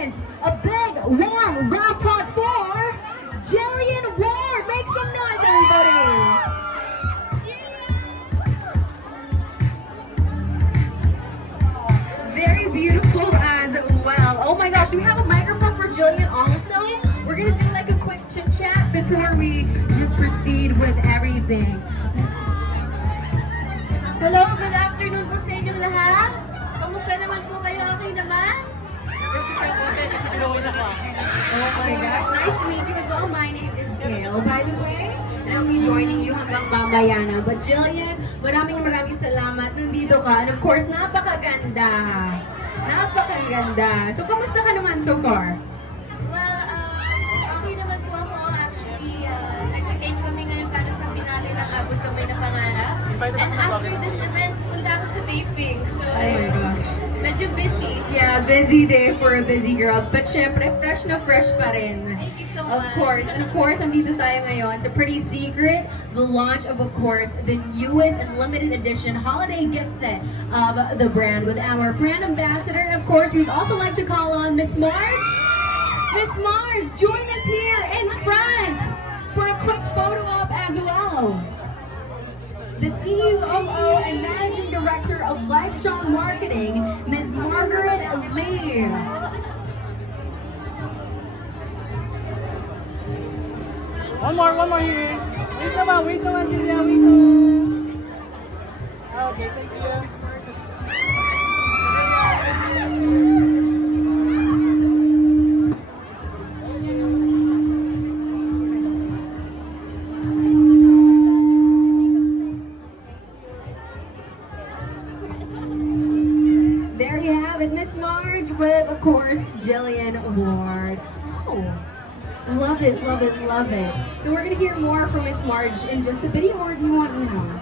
Congratulations! A big, warm round of applause for Jillian Ward! Make some noise, everybody! Very beautiful as well. Oh my gosh, do we have a microphone for Jillian also? We're gonna do like a quick chit chat before we just proceed with everything. Hello, good afternoon po sa inyong lahat. Kamusta naman po kayo? Okay naman? Oh my gosh, nice to meet you as well. My name is Gail, by the way. And I'll be joining you hanggang mamaya na. But Jillian, maraming salamat. Nandito ka. And of course, napakaganda. Napakaganda. So, kamusta ka naman so far? Well, okay naman po ako. Actually, nag-tape kami ngayon para sa finale ng Abot Kamay na Pangarap. And after this event, punta ako sa taping. So, Oh my gosh. medyo busy. Yeah, busy day for a busy girl. But syempre, fresh na fresh pa rin. Thank you so Of much. course. And of course, andito tayo ngayon. It's a pretty secret. The launch of course, the newest and limited edition holiday gift set of the brand with our brand ambassador. And of course, we'd also like to call on Miss Marge. Miss Marge, join us here in front for a quick photo op as well. The COO and Managing Director of Livestrong Marketing, Ms. Margaret Lee. One more here. Wait naman, Julia, wait naman. Okay, thank you. There you have it, Miss Marge with, of course, Jillian Ward. Oh, love it, love it, love it. So we're gonna hear more from Miss Marge in just a bit, or do you want more?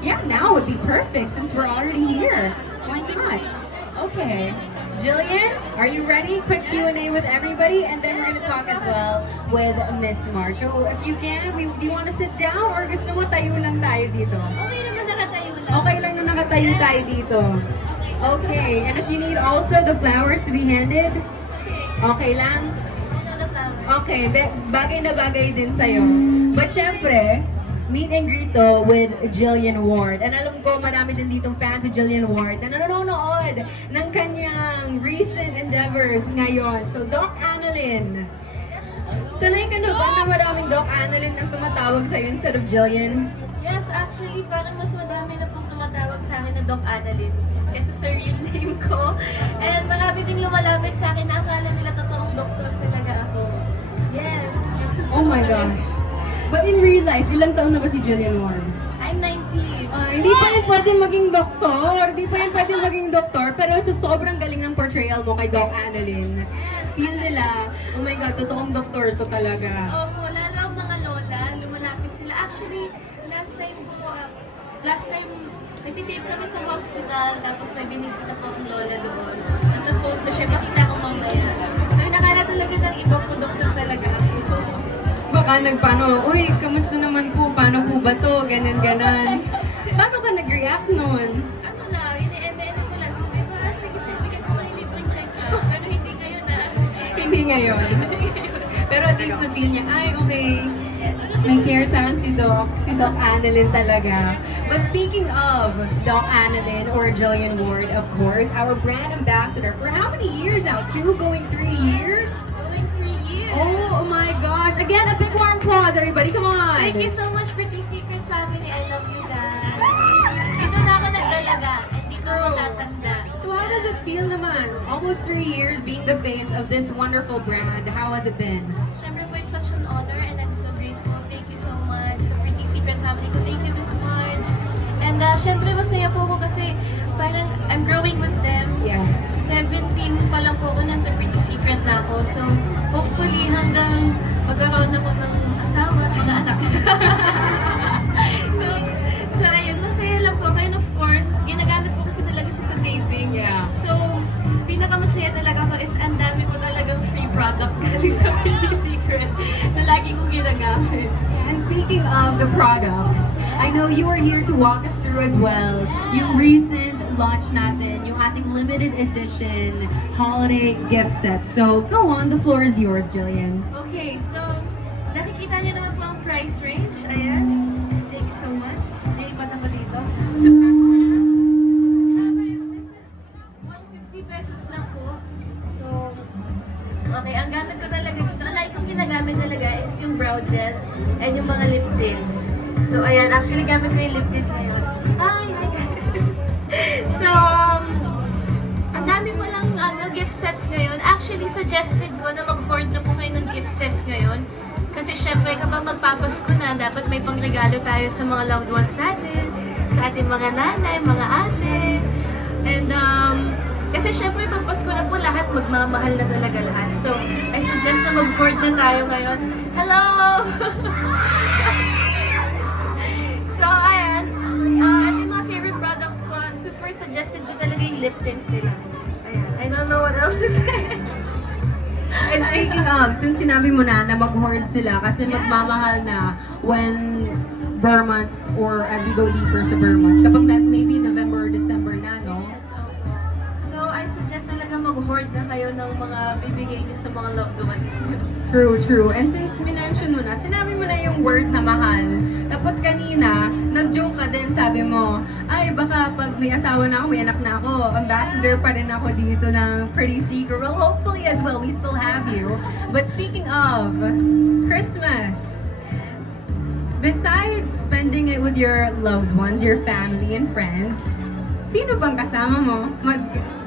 Yeah, now would be perfect since we're already here. Why not? Okay. Jillian, are you ready? Quick Q&A with everybody, and then we're gonna talk as well with Miss Marge. So if you can, do you want to sit down or gusto mo tayo lang tayo dito? Okay naman nakatayo lang. Okay lang nung nakatayo tayo dito. Okay, and if you need also the flowers to be handed, It's okay. okay lang? Hello, the flowers. Okay, bagay na bagay din sa'yo. But syempre, meet and greet to with Jillian Ward. And alam ko, marami din ditong fans of Jillian Ward na nanonood ng kanyang recent endeavors ngayon. So, Doc Annalyn, sanay ka na ba na maraming Doc Annalyn ang tumatawag sa'yo instead of Jillian? Yes, actually, parang mas madami na pong tumatawag sa akin na Doc Annalyn kaysa sa real name ko. And marami ding lumalapit sa akin na akala nila totoong doktor talaga ako. Yes. Oh my gosh. But in real life, ilang taon na ba si Jillian Ward? I'm 19. Hindi pa yun pwede maging doktor. Hindi pa yun pwede maging doktor. Pero sa sobrang galing ng portrayal mo kay Doc Annalyn, feel nila, oh my God, totoong doktor to talaga. Opo, lalo ang mga lola, lumalapit sila. Actually, last time, nagtitape kami sa hospital, tapos may binisita po akong lola doon. Nasa phone ko siya, makita ko mamaya. So, nakala talaga ng iba po, doktor talaga ako. Baka nagpaano, uy, kamusta naman po, paano po ba to, ganan. Paano ka nag-react nun? Ano na, ini-MM ko lang. Sasabihin ko, sige, bigyan ko kayo libreng check-up. Pero hindi ngayon na. Hindi ngayon. Pero at least na-feel niya, ay, okay. Yes. May care saan si Doc Annalyn talaga. But speaking of Doc Annalyn or Jillian Ward, of course, our brand ambassador for how many years now? 2 going 3 years? Going 3 years. Oh my gosh. Again, a big warm applause, everybody. Come on. Thank you so much for the secret family. I love you guys. Dito na ako naglalaga. And dito ako tatanda. So how does it feel naman? Almost 3 years being the face of this wonderful brand. How has it been? Siyempre po, it's such an honor and I'm so grateful. Thank you so much sa Pretty Secret family ko. Thank you, Miss Marge. And siyempre, masaya po ako kasi parang I'm growing with them. Yeah. 17 pa lang po ako, nasa Pretty Secret na ako. So, hopefully hanggang magkaroon ako ng asawa at mga anak. so ayun, masaya lang po. And of course, ginagamit ko kasi talaga siya sa dating. Yeah. So, pinakamasaya talaga ko is ang dami ko talagang free products galing sa Pretty Secret na lagi kong ginagamit. And speaking of the products, I know you are here to walk us through as well yung recent launch natin yung ating limited edition holiday gift set. So, go on. The floor is yours, Jillian. Okay, so nakikita niyo naman po ang price range. Ayan. Thank you so much. Naipat ako dito. So, this is 150 pesos lang po. So, okay, ang gamit ko talaga dito, ang like kong ginagamit talaga is yung brow gel and yung mga lip tints. So, ayan, actually gamit ko yung lip tint ngayon. Hi guys! So, ang dami mo lang gift sets ngayon. Actually, suggested ko na mag-hoard na po kayo ng gift sets ngayon. Kasi syempre, kapag magpapasko na, dapat may pangregalo tayo sa mga loved ones natin, sa ating mga nanay, mga ate. And, kasi syempre, pag Pasko na po, lahat magmamahal na talaga lahat. So, I suggest na mag-hoard na tayo ngayon. Hello! So, ayan. Ating mga favorite products ko, super suggested ko talaga yung lip tints nila. Ayan. I don't know what else to say. And speaking of, since sinabi mo na mag-hoard sila kasi magmamahal na when Burr months or as we go deeper sa Burr months, kapag maybe November or December na, no? So, I suggest talaga mag-hoard na kayo ng mga bibigay niyo sa mga loved ones. True, true. And since minention mo na, sinabi mo na yung word na mahal. Tapos kanina, nag-joke ka din, sabi mo, ay baka pag may asawa na ako, may anak na ako, ambassador pa rin ako dito ng Pretty Secret. Well, hopefully as well, we still have you. But speaking of Christmas, besides spending it with your loved ones, your family and friends, sino bang kasama mo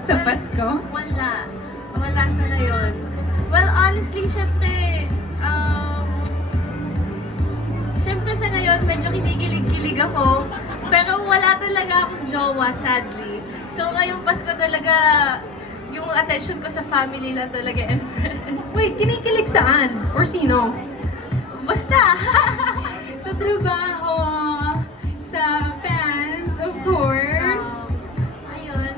sa Pasko? Wala. Wala sa ngayon. Well, honestly, syempre sa ngayon, medyo kinikilig-kilig ako. Pero wala talaga akong jowa, sadly. So, ngayong Pasko talaga, yung attention ko sa family lang talaga and friends. Wait, kinikilig saan? Or sino? Basta! Sa trabaho, sa fans, of course. Ayun,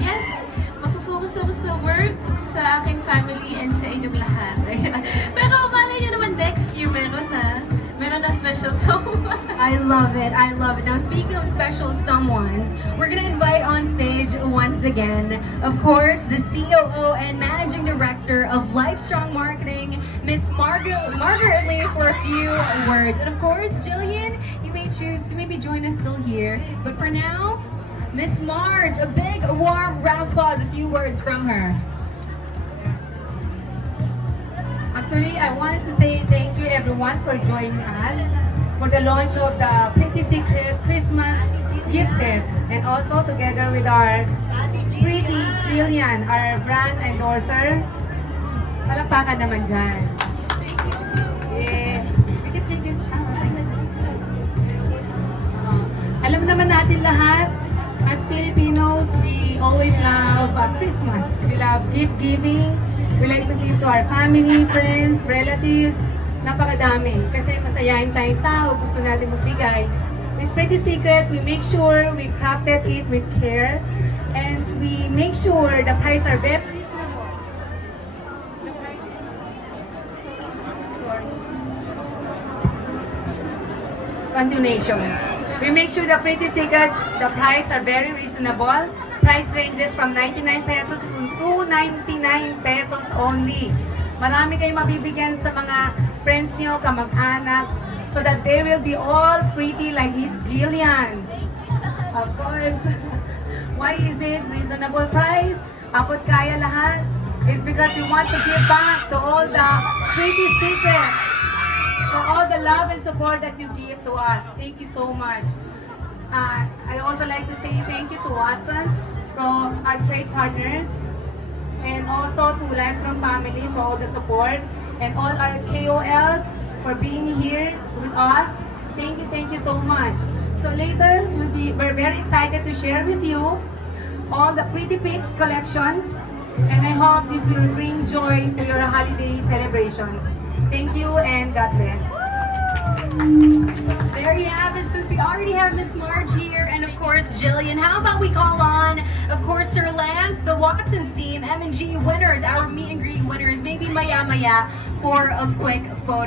yes, magpo-focus ako sa work, sa aking family, and sa inyong lahat. Ayan. Pero malay nyo naman next year, meron na special someone. I love it. I love it. Now, speaking of special someones, we're going to invite on stage once again, of course, the COO and Managing Director of Lifestrong Marketing, Miss Margaret Lee, for a few words. And of course, Jillian, you may choose to maybe join us still here. But for now, Miss Marge, a big, warm round of applause, a few words from her. Actually, I wanted to say thank you everyone for joining us for the launch of the Pretty Secret Christmas gift set, and also together with our Pretty Jillian, our brand endorser. Palakpakan naman dyan. Yes. I can take yours. Alam naman natin lahat, as Filipinos, we always love Christmas. We love gift giving. We like to give to our family, friends, relatives. Napakadami. Kasi masayahin tayong tao, gusto natin magbigay. With Pretty Secret, we make sure we crafted it with care. And we make sure the prices are very reasonable. Continuation. We make sure the Pretty Secrets, the price are very reasonable. Price ranges from 99 pesos to 299 pesos only. Marami kayong mabibigyan sa mga friends nyo, kamag-anak, so that they will be all pretty like Miss Jillian. Of course. Why is it reasonable price? Apot kaya lahat? It's because we want to give back to all the Pretty Secrets, for all the love and support that you give to us. Thank you so much. I also like to say thank you to Watsons from our trade partners, and also to Lifestrong family for all the support, and all our KOLs for being here with us. Thank you so much. So later, we're very excited to share with you all the Pretty Pics collections, and I hope this will bring joy to your holiday celebrations. Thank you and God bless. There you have it. Since we already have Miss Marge here and of course Jillian, how about we call on, of course, Sir Lance, the Watsons team, M&G winners, our meet and greet winners, maybe maya-maya for a quick photo.